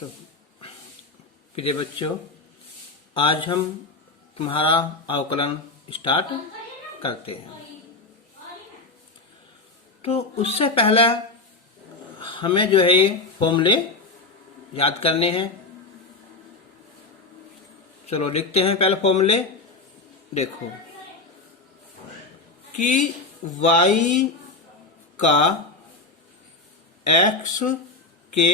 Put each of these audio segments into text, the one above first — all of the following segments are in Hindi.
तो प्रिय बच्चों, आज हम तुम्हारा अवकलन स्टार्ट करते हैं। तो उससे पहले हमें जो है फॉर्मूले याद करने हैं। चलो लिखते हैं पहले फॉर्मूले। देखो कि y का x के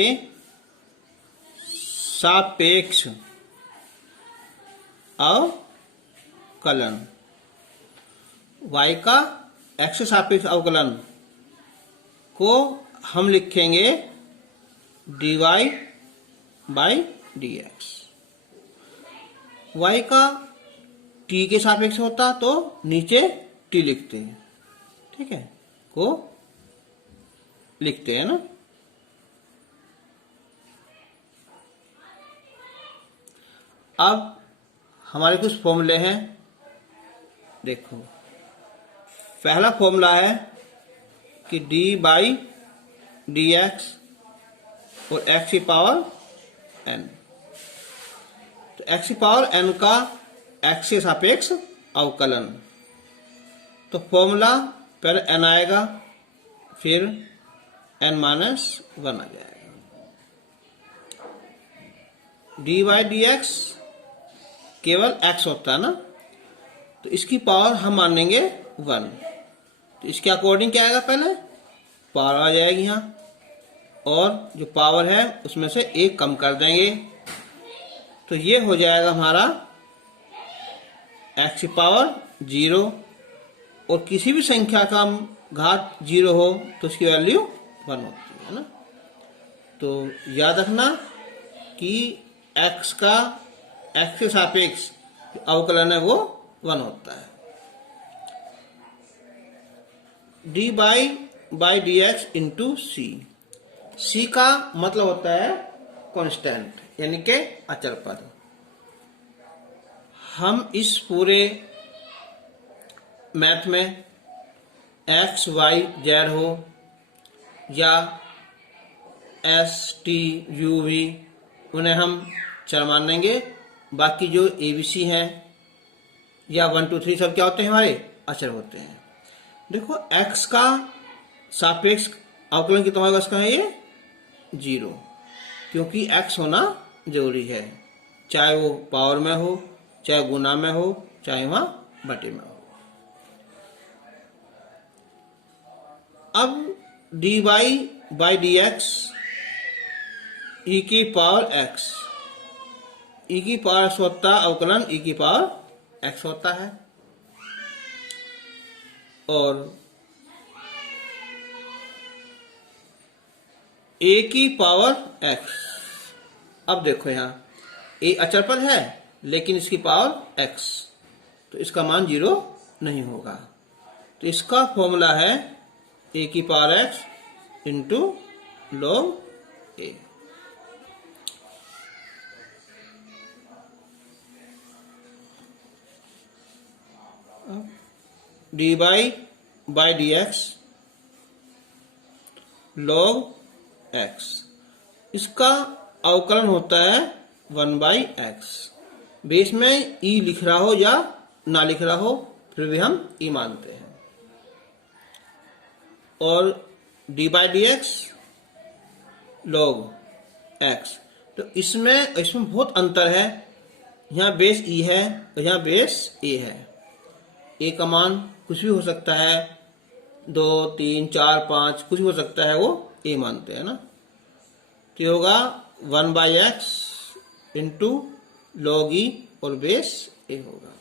सापेक्ष अवकलन, y का x के सापेक्ष अवकलन को हम लिखेंगे dy बाई dx। y का t के सापेक्ष होता तो नीचे t लिखते हैं, ठीक है, को लिखते हैं ना। अब हमारे कुछ फॉर्मूले हैं। देखो पहला फॉर्मूला है कि d बाई डी एक्स और x की पावर n। तो x की पावर n का x के सापेक्ष अवकलन, तो फॉर्मूला पहले n आएगा फिर n माइनस 1 आ जाएगा। d बाई डी एक्स केवल x होता है ना, तो इसकी पावर हम मानेंगे 1। तो इसके अकॉर्डिंग क्या आएगा, पहले पावर आ जाएगी यहाँ और जो पावर है उसमें से 1 कम कर देंगे, तो ये हो जाएगा हमारा x की पावर 0। और किसी भी संख्या का घात 0 हो तो उसकी वैल्यू 1 होती है ना। तो याद रखना कि x का x के सापेक्ष अवकलन है वो 1 होता है। d by D X into C. C का मतलब होता है कांस्टेंट, यानी कि अचर पद। हम इस पूरे मैथ में x, y, z हो या s, t, u, v, उन्हें हम चर मान लेंगे। बाकी जो ABC हैं या 1, 2, 3 सब क्या होते हैं, हमारे अचर होते हैं। देखो x का सापेक्ष अवकलन कितना होगा, इसका है ये 0, क्योंकि x होना जरूरी है, चाहे वो पावर में हो, चाहे गुना में हो, चाहे वहां बटे में हो। अब dy by D x e की पावर x, e की पावर x होता है अवकलन e की पावर x होता है। और a की पावर x, अब देखो यहाँ a अचर पद है लेकिन इसकी पावर x, तो इसका मान 0 नहीं होगा। तो इसका फॉर्मूला है a की power x into log a। D by D x log x, इसका अवकलन होता है 1 बाई एक्स। बेस में e लिख रहा हो या ना लिख रहा हो फिर भी हम e मानते हैं। और d by D x log x, तो इसमें बहुत अंतर है। यहाँ बेस e है और यहाँ बेस a है। a का मान कुछ भी हो सकता है, 2, 3, 4, 5 कुछ भी हो सकता है, वो a मानते हैं ना। तो ये होगा 1 by x into log e और बेस a होगा।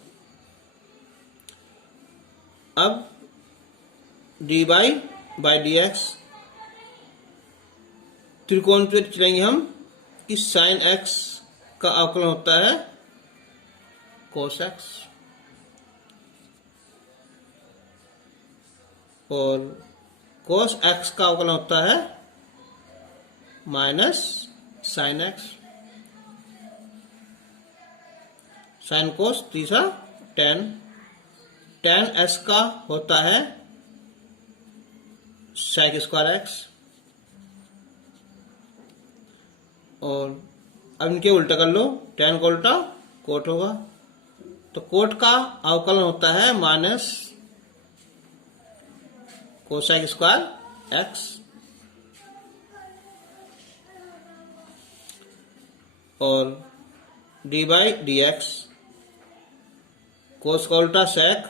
अब d बाई डी एक्स त्रिकोण पे चलेंगे हम कि साइन x का अवकलन होता है cos x और cos x का अवकलन होता है minus sine x। Sine cos तीसरा tan x का होता है sec स्क्वायर x और अब इनके उल्टा कर लो, tan का उल्टा कोट होगा। तो कोट का अवकलन होता है माइनस कोसेक स्क्वायर एक्स, और d by D x, cos का उल्टा सेक,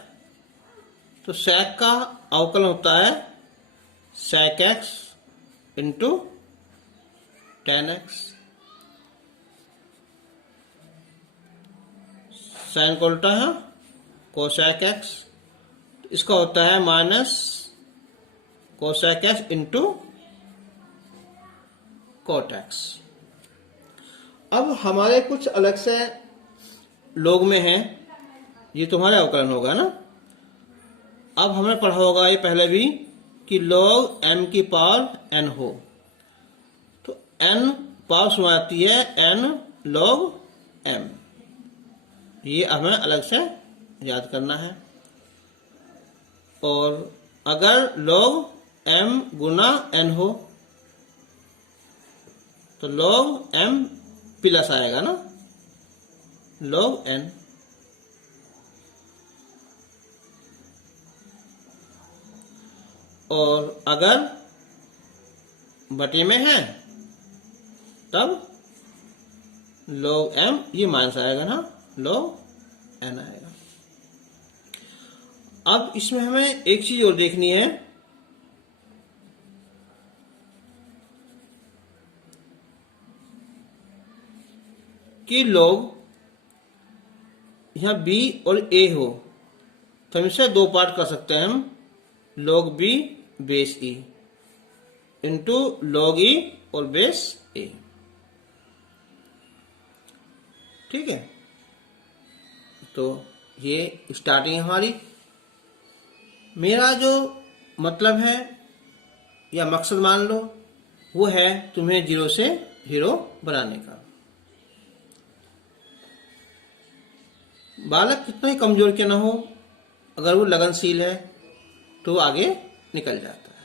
तो सेक का अवकलन होता है sec x into tan x, sine का उल्टा है कोसेक एक्स, इसका होता है minus cosec x into cot x. अब हमारे कुछ अलग से लोग में है, ये तुम्हारे अवकलन होगा ना। अब हमने पढ़ा होगा ये पहले भी कि log m की पावर n हो, तो n पावर सुनाती है n log m, ये हमें अलग से याद करना है। और अगर log m गुना n हो तो log m प्लस आएगा ना, log n। और अगर बटे में है तब log m, ये माइनस आएगा ना, log n आएगा। अब इसमें हमें एक चीज और देखनी है कि log यहां b और a हो तो हम इसे दो पार्ट कर सकते हैं हम, log b base e into log e और बेस a, ठीक है। तो ये स्टार्टिंग हमारी, मेरा जो मतलब है या मकसद मान लो वो है तुम्हें जीरो से हीरो बनाने का। बालक कितना ही कमजोर क्यों ना हो, अगर वो लगनशील है तो आगे निकल जाता है।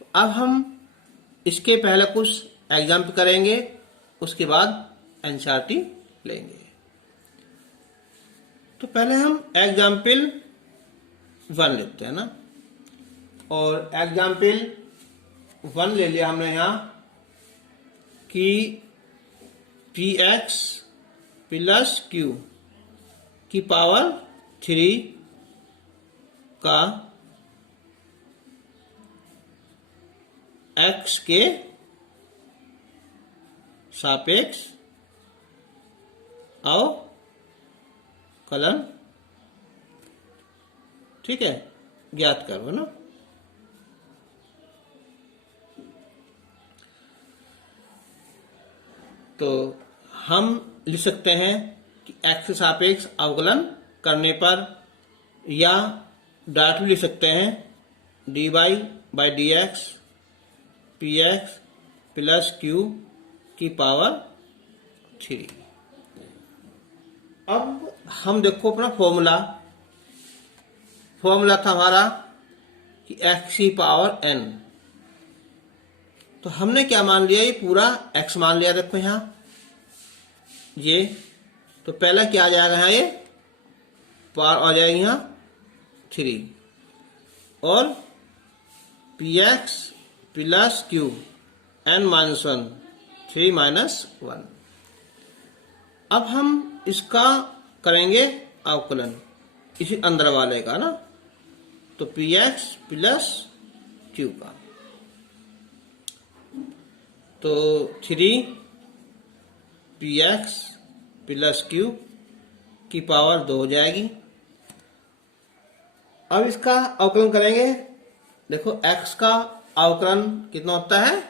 तो अब हम इसके पहले कुछ एग्जाम्पल करेंगे, उसके बाद एनसीईआरटी लेंगे। तो पहले हम एग्जाम्पल 1 लेते हैं ना, और एग्जाम्पल 1 ले लिया हमने यहां कि px प्लस q की पावर 3 का x के सापेक्ष अवकलन, ठीक है, ज्ञात करो ना। तो हम लिख सकते हैं कि x के सापेक्ष अवकलन करने पर, या डायरेक्टली लिख सकते हैं dy by D x P x plus Q की पावर 3। अब हम देखो अपना फॉर्मूला था हमारा कि x की पावर n, तो हमने क्या मान लिया, ये पूरा x मान लिया। देखो यहां ये, तो पहला क्या आ जाएगा यहाँ, ये पावर आ जाएगी यहाँ 3 और px plus Q n minus 1 3 minus 1। अब हम इसका करेंगे अवकलन इसी अंदर वाले का ना, तो px प्लस q का, तो 3 px प्लस q की पावर 2 हो जाएगी। अब इसका अवकलन करेंगे, देखो x का अवकलन कितना होता है,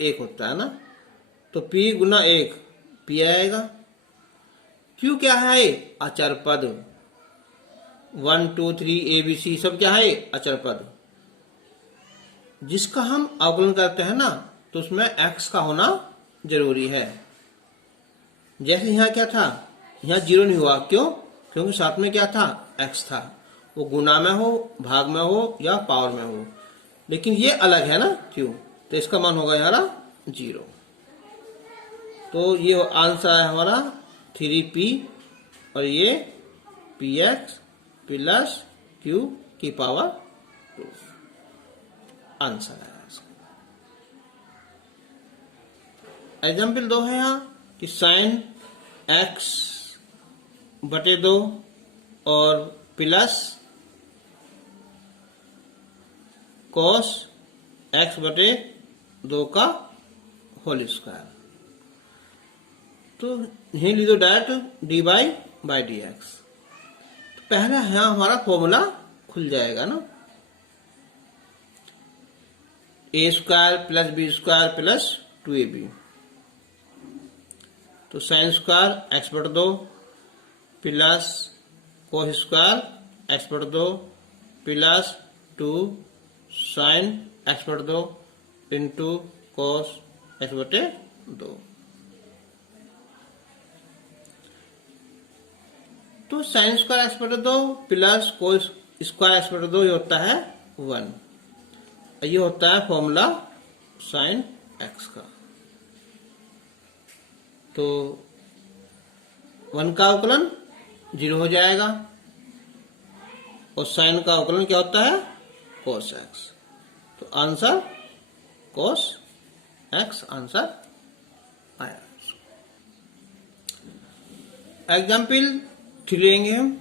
1 होता है ना, तो p गुना 1 p आएगा। q क्या है, अचर पद, 1 2 3 ABC सब क्या है, अचर पद, जिसका हम अवकलन करते हैं ना तो उसमें x का होना जरूरी है। जैसे यहाँ क्या था, यहाँ 0 नहीं हुआ, क्यों, क्योंकि साथ में क्या था, x था, वो गुना में हो, भाग में हो या पावर में हो, लेकिन ये अलग है ना क्यों, तो इसका मान होगा यार 0। तो ये आंसर है हमारा 3p और ये px प्लस q की पावर 2 आंसर है। एग्जाम्पल 2 है यहाँ कि साइन x बटे 2 और प्लस कॉस x बटे 2 का होल स्क्वायर। तो यही लिख दो direct dy by D x. तो पहले यहाँ हमारा फॉर्मूला खुल जाएगा ना, A square plus B square plus 2ab। तो साइन स्क्वायर एक्स बटे 2 प्लस कोस स्क्वायर एक्स बटे 2 प्लस 2 साइन एक्स बटे 2 इंटू कोस एक्स बटे 2। तो साइन स्क्वायर एक्स बटे 2 प्लस कोस स्क्वायर एक्स बटे 2 ये होता है 1। ये होता है फॉर्मूला साइन एक्स का। तो 1 का अवकलन 0 हो जाएगा और साइन का अवकलन क्या होता है कोस एक्स। तो आंसर कोस एक्स आंसर आया। एग्जाम्पल 3 लेंगे हम।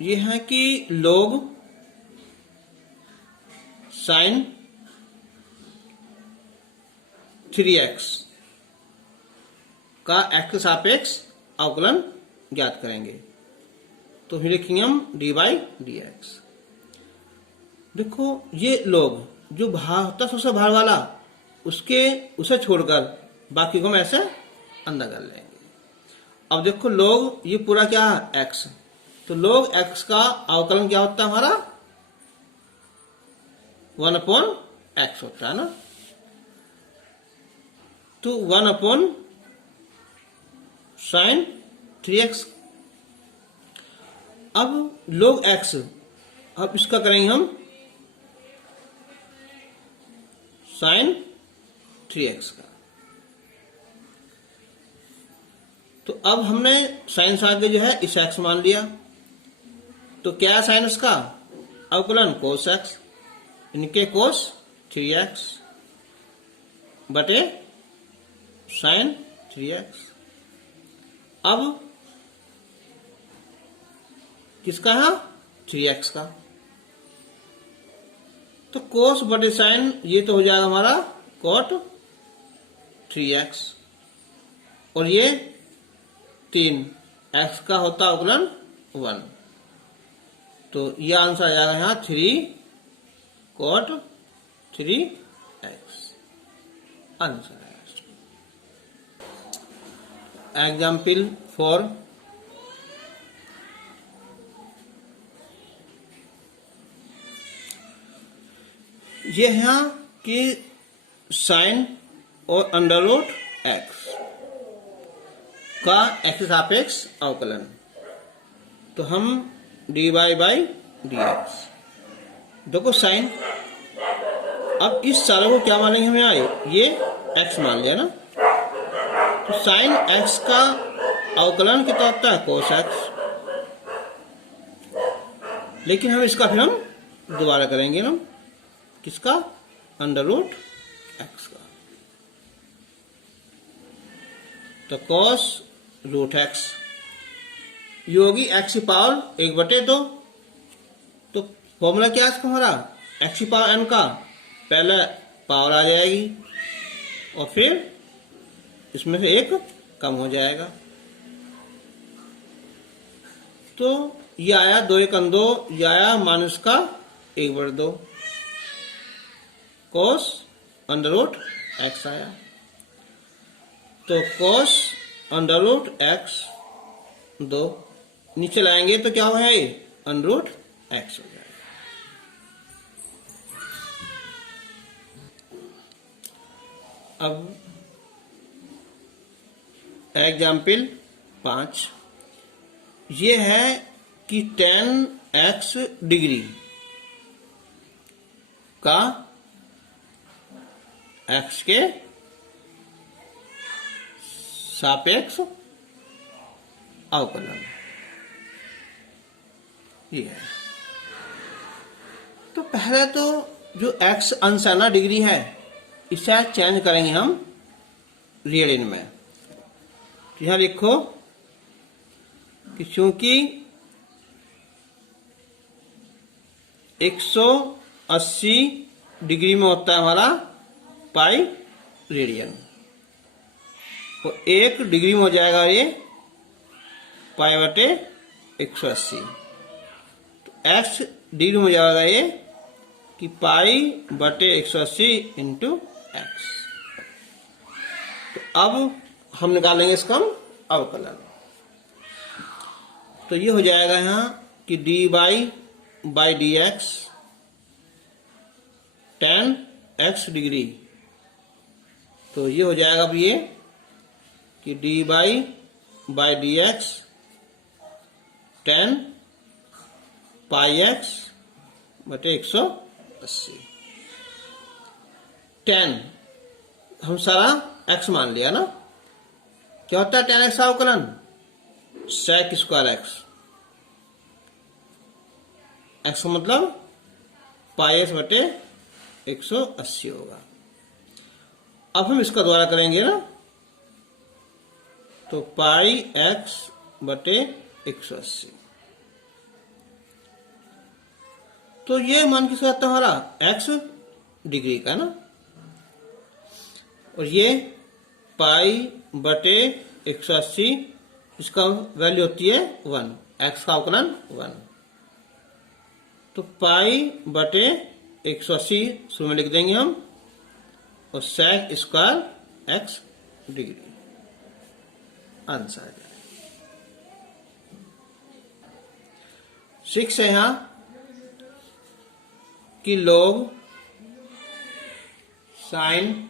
ये है कि log साइन 3x का x के सापेक्ष अवकलन ज्ञात करेंगे। तो फिर लिखेंगे हम dy dx। देखो ये log जो भार होता है सबसे भार वाला उसे छोड़कर बाकी को हम ऐसे अंदर कर लेंगे। अब देखो log ये पूरा क्या है x, तो log x का अवकलन क्या होता है हमारा 1/x होता है ना। तो 1 साइन 3x। अब log x, अब इसका करेंगे हम साइन 3x का। तो अब हमने साइन से आगे जो है इस x मान लिया, तो क्या है साइन इसका अवकलन कोस x, इनके कोस 3x बटे साइन 3x। अब किसका है 3x का, तो कोस बटे साइन ये तो हो जाएगा हमारा कोट 3x और ये 3 x का होता अवकलन 1। तो ये आंसर आ जाएगा यहाँ 3 कोट 3x आंसर है। एग्जाम्पल 4। ये है कि साइन और अंडर रूट एक्स का एक्स के सापेक्ष अवकलन। तो हम dy बाई dx। देखो साइन, अब इस सारे को क्या मानेंगे हम यहाँ, ये x मान लिया ना। तो साइन x का अवकलन कितना होता है कोस x, लेकिन हम इसका फिर हम दोबारा करेंगे ना, किसका अंडर रूट एक्स का। तो कोस रूट एक्स ये होगी एक्स की पावर 1/2। तो फॉर्मूला क्या है इसका हमारा एक्स की पावर n का, पहले पावर आ जाएगी और फिर इसमें से 1 कम हो जाएगा। तो ये आया 2 1 2, ये आया माइनस का 1/2 कोस अंडर रूट एक्स आया। तो कोस अंडर रूट एक्स 2 नीचे लाएंगे तो क्या हो है अंडर रूट एक्स हो जाएगा। अब एग्जाम्पल 5। ये है कि tan x डिग्री का एक्स के सापेक्ष अवकलन, ये है। तो पहले तो जो एक्स अंश है ना, डिग्री है, इसे चेंज करेंगे हम रेडियन में। तो यहां लिखो कि चूंकि 180 डिग्री में होता है हमारा पाई रेडियन, तो 1 डिग्री में हो जाएगा ये पाई बटे 180। तो एक्स डिग्री में हो जाएगा ये कि पाई बटे 180 इंटू एक्स। तो अब हम निकालेंगे इसका अवकलन। तो ये हो जाएगा यहाँ कि dy by D x tan x degree. तो ये हो जाएगा अब ये कि dy by D x tan pi x बटे 180। tan हम सारा x मान लिया ना, क्या होता है tan x का अवकलन? sec square x. एक्स का मतलब पाई एक्स बटे 180 होगा। अब हम इसका द्वारा करेंगे ना, तो पाई एक्स बटे 180। तो ये मान किसका आता है हमारा? एक्स डिग्री का ना, और ये पाई बटे 180, इसका वैल्यू होती है 1, एक्स का अवकलन 1। तो पाई बटे 180 शुरू में लिख देंगे हम, और sec square X degree answer आ जाए। 6 है यहां कि log साइन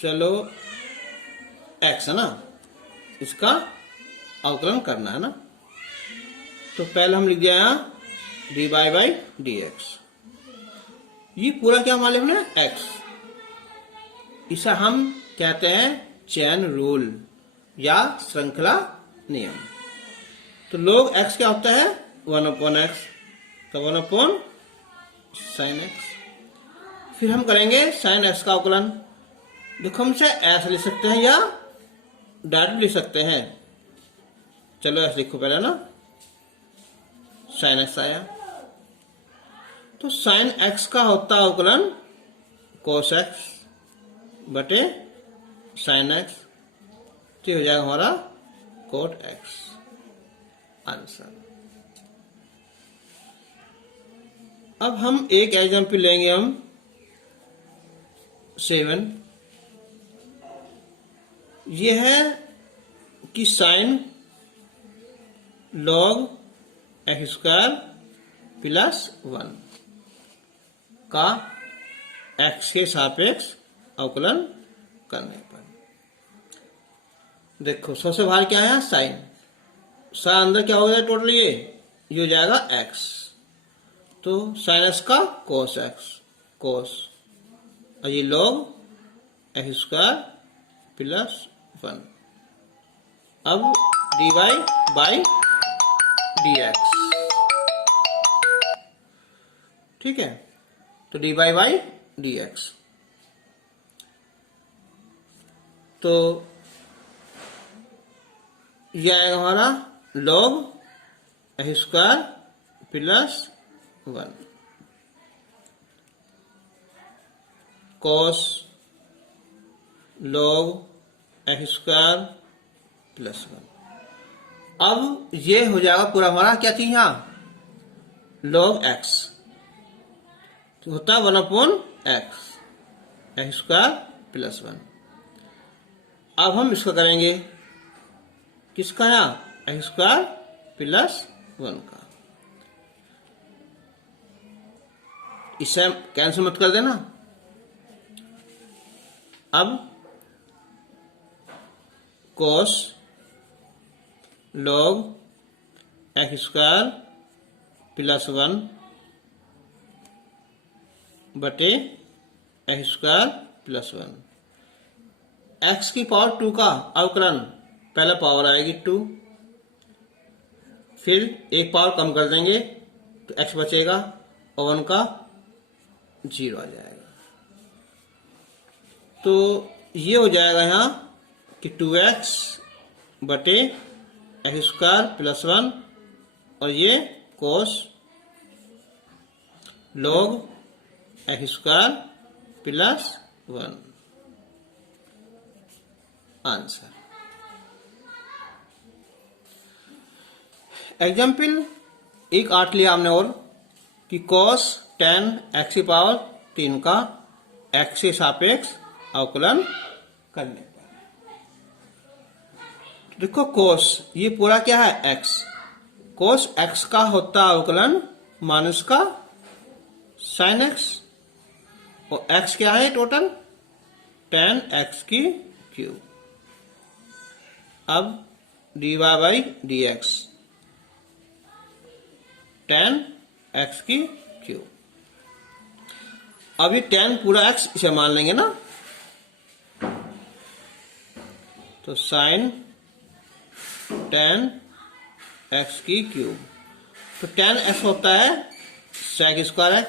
चलो एक्स है ना, इसका अवकलन करना है ना। तो पहले हम लिख दिया यहां d y by D x. ये पूरा क्या मान लिया हमने? एक्स। इसे हम कहते हैं चेन रूल या श्रृंखला नियम। तो log एक्स क्या होता है? 1/x। तो 1 साइन एक्स। फिर हम करेंगे साइन एक्स का अवकलन। देखो हम इसे ऐसे लिख सकते हैं या डायरेक्ट लिख सकते हैं। चलो ऐसे लिखो पहले ना, साइन एक्स आया। तो साइन एक्स का होता है अवकलन कोस एक्स बटे साइन एक्स। तो हो जाएगा हमारा कोट एक्स आंसर। अब हम एक एग्जाम्पल लेंगे हम 7। यह है कि sine log x square plus 1 का एक्स के सापेक्ष अवकलन करने पर। देखो सबसे बाहर क्या है? साइन। साइन अंदर क्या हो जाएगा टोटल? ये हो जाएगा एक्स। तो साइन एक्स का कोस एक्स, कोस, और ये log एक्स स्क्वायर प्लस 1। अब d y by D x, ठीक है। तो d y by D x, तो यह आएगा हमारा log x square plus 1 cos log x square plus 1। अब ये हो जाएगा पूरा हमारा क्या थी यहां? log एक्स, तो होता है 1/x एक्स स्क्वायर प्लस 1। अब हम इसका करेंगे किसका? यहां एक्स स्क्वायर प्लस 1 का। इसे कैंसिल मत कर देना। अब cos log x square plus 1 बटे एक्स स्क्वायर प्लस 1। एक्स की पावर 2 का अवकलन, पहला पावर आएगी 2, फिर एक पावर कम कर देंगे तो एक्स बचेगा और 1 का 0 आ जाएगा। तो ये हो जाएगा यहाँ कि 2x बटे एक्स स्क्वायर प्लस 1 और ये कोस log x square plus 1। Answer. Example 1/8 लिया हमने और कि cos tan x की पावर 3 का x के सापेक्ष अवकलन करने पर। देखो cos ये पूरा क्या है x, cos x का होता अवकलन माइनस का sin x, और x क्या है टोटल tan x की क्यूब। अब dy by D x tan x की क्यूब। अब ये tan पूरा x इसे मान लेंगे ना, तो sin tan x की क्यूब। तो tan x होता है sec स्क्वायर x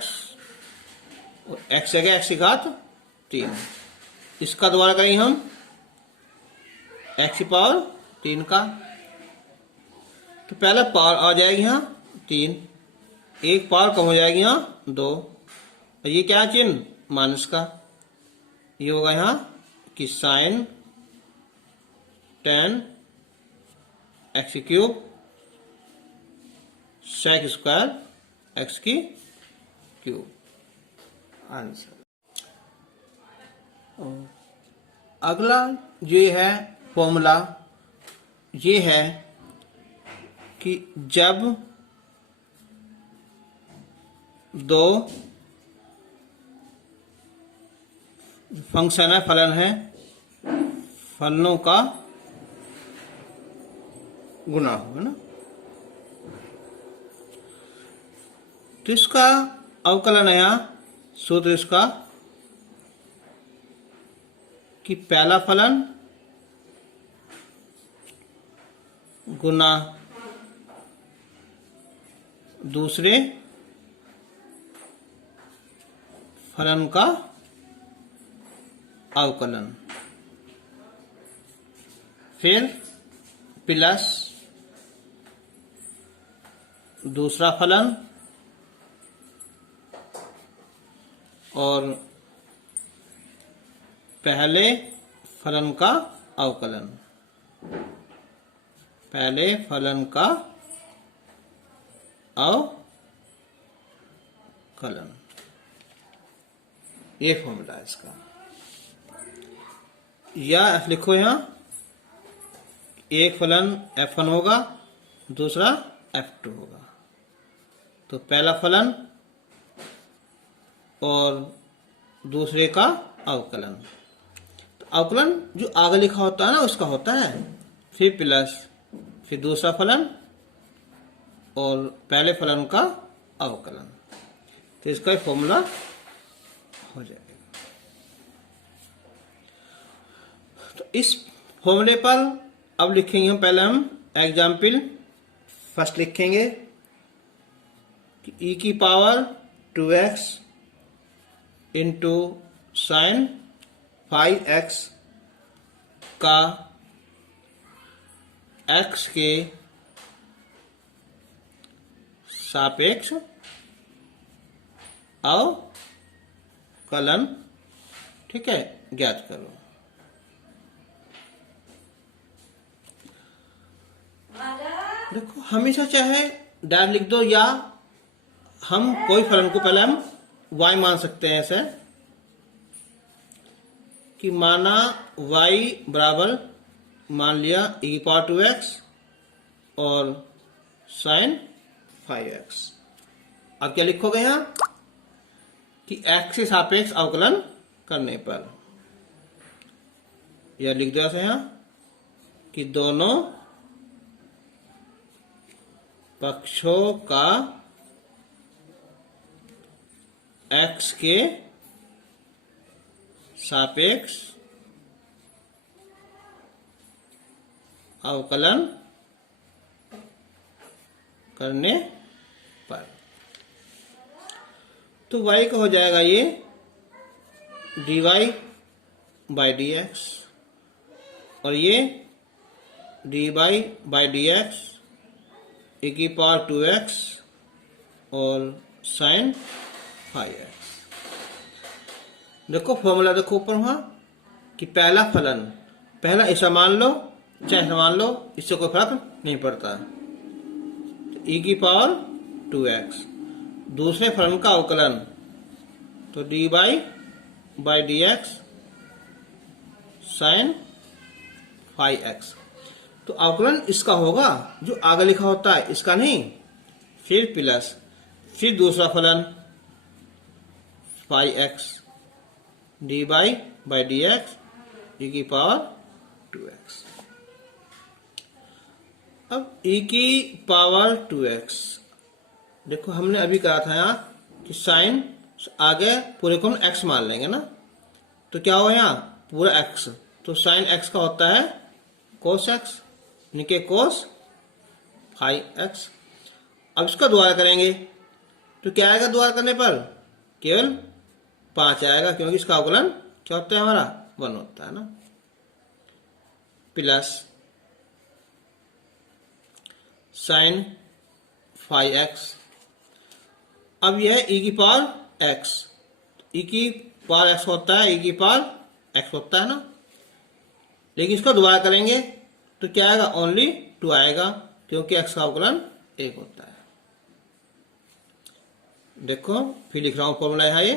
और x जगह x की घात 3। इसका दोबारा करेंगे हम x की पावर 3 का, तो पहला पावर आ जाएगी यहाँ 3, एक पावर कम हो जाएगी यहाँ 2, और ये क्या चिन्ह माइनस का, ये होगा यहाँ कि sine tan x cube sec square x की क्यूब। आंसर। अगला जो है फॉर्मूला ये है कि जब दो फंक्शन है, फलन है, फलनों का गुना होगा ना, तो इसका अवकलन है यहाँ सूत्र इसका कि पहला फलन गुना दूसरे फलन का अवकलन, फिर प्लस दूसरा फलन और पहले फलन का अवकलन, पहले फलन का अवकलन। ये फॉर्मूला है इसका। या एफ लिखो यहां, एक फलन f1 होगा, दूसरा f2 होगा। तो पहला फलन और दूसरे का अवकलन, तो अवकलन जो आगे लिखा होता है ना उसका होता है, फिर प्लस, फिर दूसरा फलन और पहले फलन का अवकलन, तो इसका फॉर्मूला हो जाएगा। तो इस फॉर्मूले पर अब लिखेंगे हम, पहले हम एग्जाम्पल फर्स्ट लिखेंगे कि e की power 2x into sine 5x का x के सापेक्ष अवकलन, ठीक है, ज्ञात करो। देखो हमेशा चाहे डायरेक्ट लिख दो या हम कोई फलन को पहले हम y मान सकते हैं, ऐसे कि माना y बराबर मान लिया e की पावर 2x और साइन 5x। अब क्या लिखोगे यहां कि x के सापेक्ष अवकलन करने पर, यह लिख दो ऐसे यहां कि दोनों पक्षों का x के सापेक्ष अवकलन करने पर। तो y का हो जाएगा ये dy बाई डी एक्स, और ये dy by D x e की पावर 2x और साइन 5x। देखो फॉर्मूला देखो ऊपर वहां कि पहला फलन, पहला ऐसा मान लो चाहे ऐसा मान लो, इससे कोई फर्क नहीं पड़ता। e की पावर 2x, दूसरे फलन का अवकलन तो dy by D x sine 5x। तो अवकलन इसका होगा जो आगे लिखा होता है, इसका नहीं। फिर प्लस, फिर दूसरा फलन 5x dy by D x e की पावर 2x। अब e की पावर 2x, देखो हमने अभी कहा था यहाँ कि साइन आगे पूरे को हम x मान लेंगे ना, तो क्या हो यहाँ पूरा x, तो साइन x का होता है cos x, यानी कि cos 5x। अब इसका दोबारा करेंगे तो क्या आएगा दोबारा करने पर, केवल 5 आएगा, क्योंकि इसका अवकलन क्या होता है हमारा 1 होता है ना। प्लस साइन 5x, अब यह है e की पावर x, e की पावर x होता है, e की पावर x होता है ना, लेकिन इसको दोबारा करेंगे तो क्या आएगा ओनली 2 आएगा, क्योंकि x का अवकलन 1 होता है। देखो फिर लिख रहा हूं फॉर्मूला है ये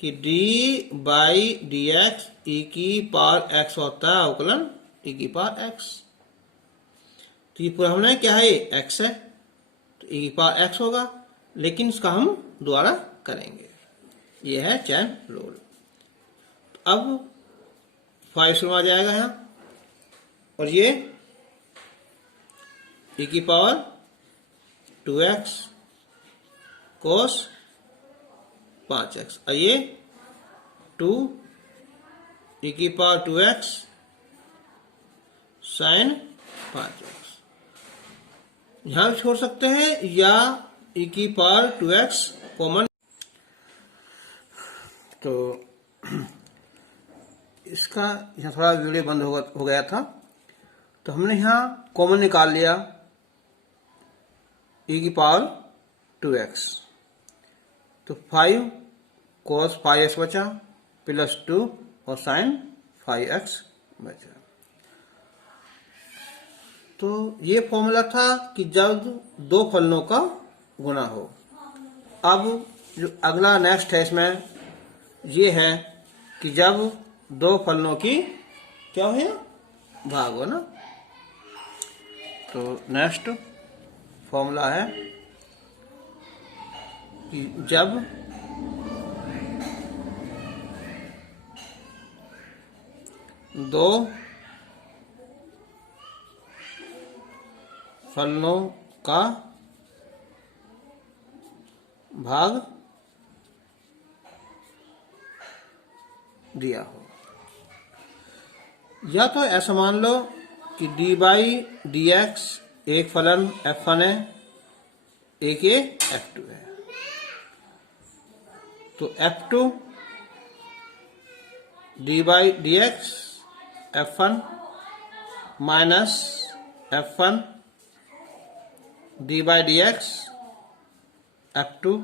कि d बाई डी एक्स ई की पावर x होता है अवकलन e की पावर x। तो ये पूरा हमने क्या है x है, तो e की पावर x होगा, लेकिन इसका हम दोबारा करेंगे। ये है चैन रूल। तो अब 5 शुरू आ जाएगा यहाँ, और ये e की पावर 2x cos 5x, और ये 2 e की पावर 2x साइन 5x। यहां भी छोड़ सकते हैं या e की पावर 2x कॉमन। तो इसका यहाँ थोड़ा वीडियो बंद हो गया था, तो हमने यहाँ कॉमन निकाल लिया e की पावर 2x, तो 5 cos 5x बचा प्लस 2 और साइन 5x बचा। तो ये फॉर्मूला था कि जब दो फलनों का गुणा हो। अब जो अगला नेक्स्ट है इसमें ये है कि जब दो फलनों की क्या है भाग हो ना। तो नेक्स्ट फॉर्मूला है कि जब दो फलनों का भाग दिया हो, या तो ऐसा मान लो कि d बाई डी एक्स एक फलन f1 है, एक ये f2 है। तो f2 d by D x f1 minus f1 d by D x f2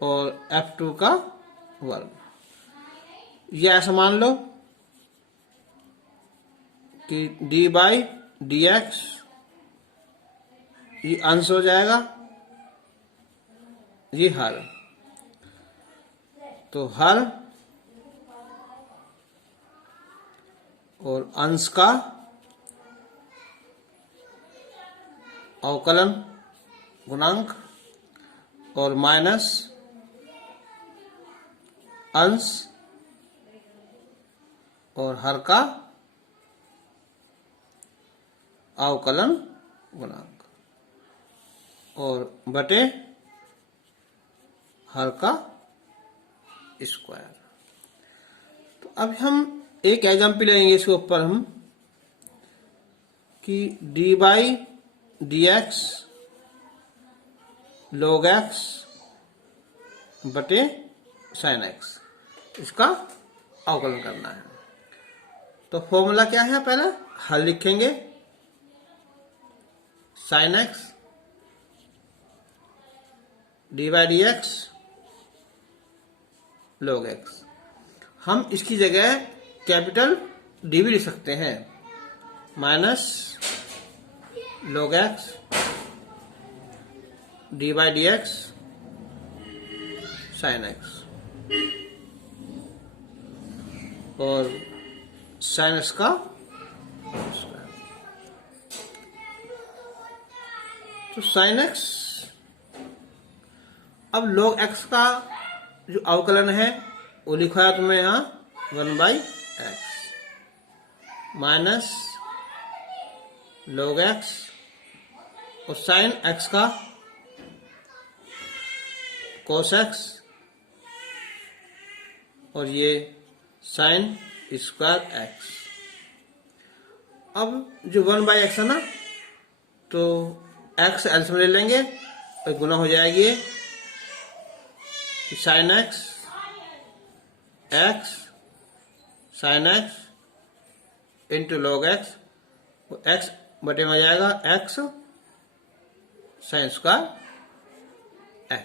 और f2 का वर्ग। ये ऐसा मान लो कि d बाई डी एक्स ये अंश हो जाएगा, ये हर, तो हर और अंश का अवकलन गुणांक और माइनस अंश और हर का अवकलन गुणांक और बटे हर का स्क्वायर। तो अब हम एक एग्जाम्पल लेंगे इसके ऊपर हम कि D by D x log x बटे साइन एक्स, इसका अवकलन करना है। तो फॉर्मूला क्या है, पहले हल लिखेंगे, sine x D by D x log x। हम इसकी जगह कैपिटल डी भी लिख सकते हैं, minus log x D by D x sine x, और साइन एक्स का स्क्वायर। तो साइन एक्स, अब log x का जो अवकलन है वो लिखा है तुम्हें यहां 1/x माइनस log x, और साइन x का cos x, और ये साइन स्क्वायर x। अब जो 1/x है ना, तो x एल्स में ले लेंगे और गुना हो जाएगी ये sine x x sine x into log x, x बटे में आ जाएगा x साइन स्क्वायर x।